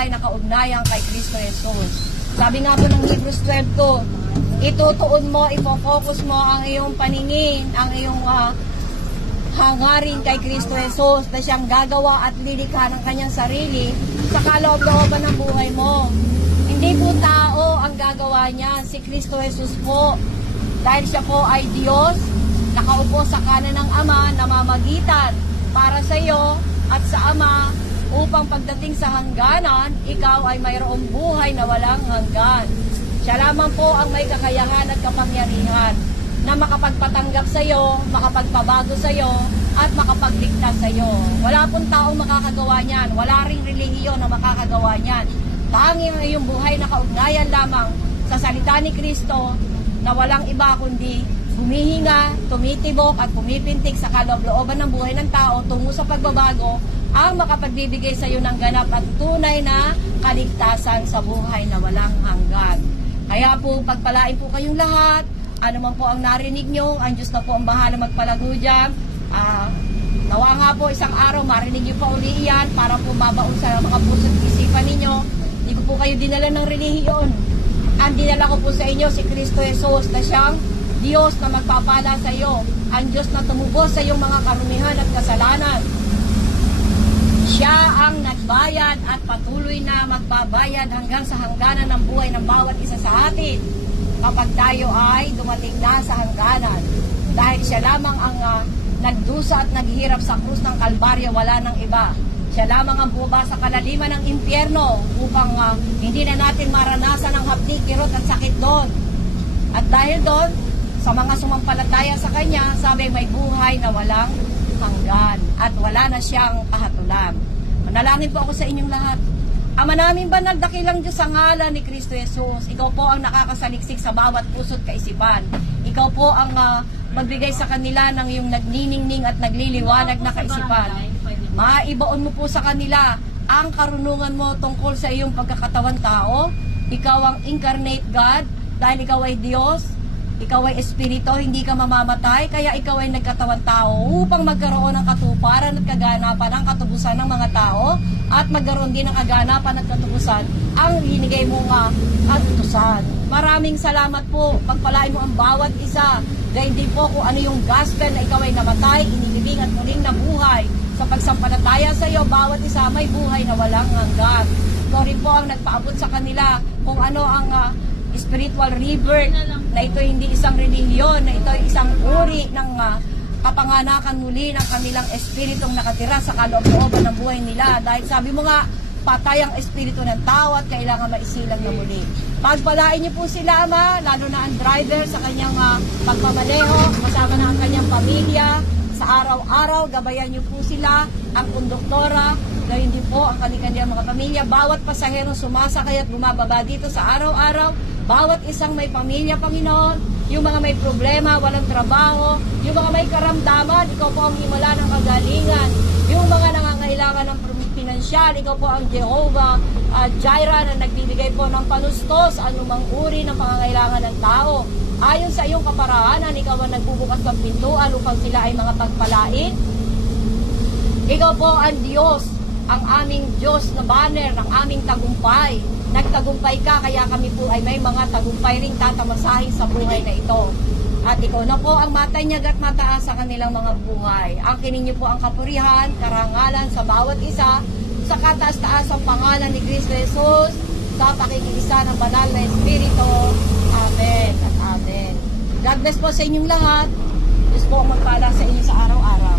buhay na kaugnayan kay Kristo Jesus. Sabi nga po ng Hebrews 12 itutuon mo, ipofocus mo ang iyong paningin, ang iyong hangarin kay Kristo Jesus na siyang gagawa at lilikha ng kanyang sarili sa kaloob-looban ng buhay mo. Hindi po tao ang gagawa niya, si Kristo Jesus po. Dahil siya po ay Diyos, nakaupo sa kanan ng Ama, namamagitan para sa iyo at sa Ama upang pagdating sa hangganan, ikaw ay mayroong buhay na walang hanggan. Siya lamang po ang may kakayahan at kapangyarihan na makapagpatanggap sa iyo, makapagpabago sa iyo, at makapagligtas sa iyo. Wala pong taong makakagawa niyan. Wala ring relihiyon na makakagawa niyan. Tanging ang iyong buhay na kaugnayan lamang sa salita ni Kristo na walang iba kundi humihinga, tumitibok at pumipintik sa kaloob-looban ng buhay ng tao tungo sa pagbabago ang makapagbibigay sa iyo ng ganap at tunay na kaligtasan sa buhay na walang hanggan. Kaya po, pagpalain po kayong lahat. Ano man po ang narinig nyo, ang Diyos na po ang bahala magpalago dyan. Nawa nga po isang araw, marinig nyo pa uli yan para po mabaon sa mga puso at isipan ninyo. Hindi ko po kayo dinala ng relihiyon. Ang dinala ko po sa inyo si Kristo Jesus na siyang Diyos na magpapala sa iyo. Ang Diyos na tumubos sa iyong mga karumihan at kasalanan. Siya ang nagbayad at patuloy na magbabayad hanggang sa hangganan ng buhay ng bawat isa sa atin kapag tayo ay dumating na sa hangganan. Dahil siya lamang ang nagdusa at naghirap sa krus ng Kalbaryo, wala nang iba. Siya lamang ang buba sa kalaliman ng impyerno upang hindi na natin maranasan ang hapdi, kirot at sakit doon. At dahil doon, sa mga sumampalataya sa Kanya, sabi may buhay na walang hanggan at wala na siyang kahatulan. Manalangin po ako sa inyong lahat. Ama namin banal, dakilang Diyos sa ngalan ni Kristo Jesus. Ikaw po ang nakakasaliksik sa bawat puso't kaisipan. Ikaw po ang magbigay sa kanila ng iyong nagniningning at nagliliwanag na kaisipan. Maibaon mo po sa kanila ang karunungan mo tungkol sa iyong pagkakatawan tao. Ikaw ang incarnate God dahil ikaw ay Diyos. Ikaw ay Espiritu, hindi ka mamamatay, kaya ikaw ay nagkatawang tao upang magkaroon ng katuparan at kaganapan ng katubusan ng mga tao at magkaroon din ng kaganapan at katubusan ang hinigay mo nga katutusan. Maraming salamat po, pagpalain mo ang bawat isa, gayon din po kung ano yung gospel na ikaw ay namatay, inilibing at muling nabuhay. Sa pagsampalataya sa iyo, bawat isa may buhay na walang hanggan. Ikaw rin po ang nagpaabot sa kanila kung ano ang spiritual rebirth, na ito hindi isang relihiyon, na ito ay isang uri ng kapanganakan muli ng kanilang espiritong nakatira sa kaloob-looban ng buhay nila. Dahil sabi mo nga, patay ang espiritu ng tao at kailangan maisilang na muli. Pagpalain niyo po sila, Ama, lalo na ang driver sa kanyang pagmamaneho, kasama na ang kanyang pamilya. Sa araw-araw, gabayan niyo po sila, ang konduktora, gayon din po ang kanilang mga pamilya. Bawat pasahero sumasakay at bumababa dito sa araw-araw, bawat isang may pamilya, Panginoon, yung mga may problema, walang trabaho, yung mga may karamdaman, ikaw po ang himala ng kagalingan, yung mga nangangailangan ng pinansyal, ikaw po ang Jehovah Jireh na nagbibigay po ng panustos, anumang uri ng pangangailangan ng tao. Ayon sa iyong kaparaanan, ikaw ang nagbubukas ng pintuan upang sila ay mga pagpalain. Ikaw po ang Diyos, ang aming Diyos na banner ng aming tagumpay. Nagtagumpay ka, kaya kami po ay may mga tagumpay ring tatamasahin sa buhay na ito. At ikaw na po ang matanyag at mataas sa kanilang mga buhay. Angkinin niyo po ang kapurihan, karangalan sa bawat isa, sa kataas-taas ang pangalan ni Kristo Jesus, sa pakikiisa ng banal na Espiritu. Amen at Amen. God bless po sa inyong lahat. Diyos po ang magpala sa inyo sa araw-araw.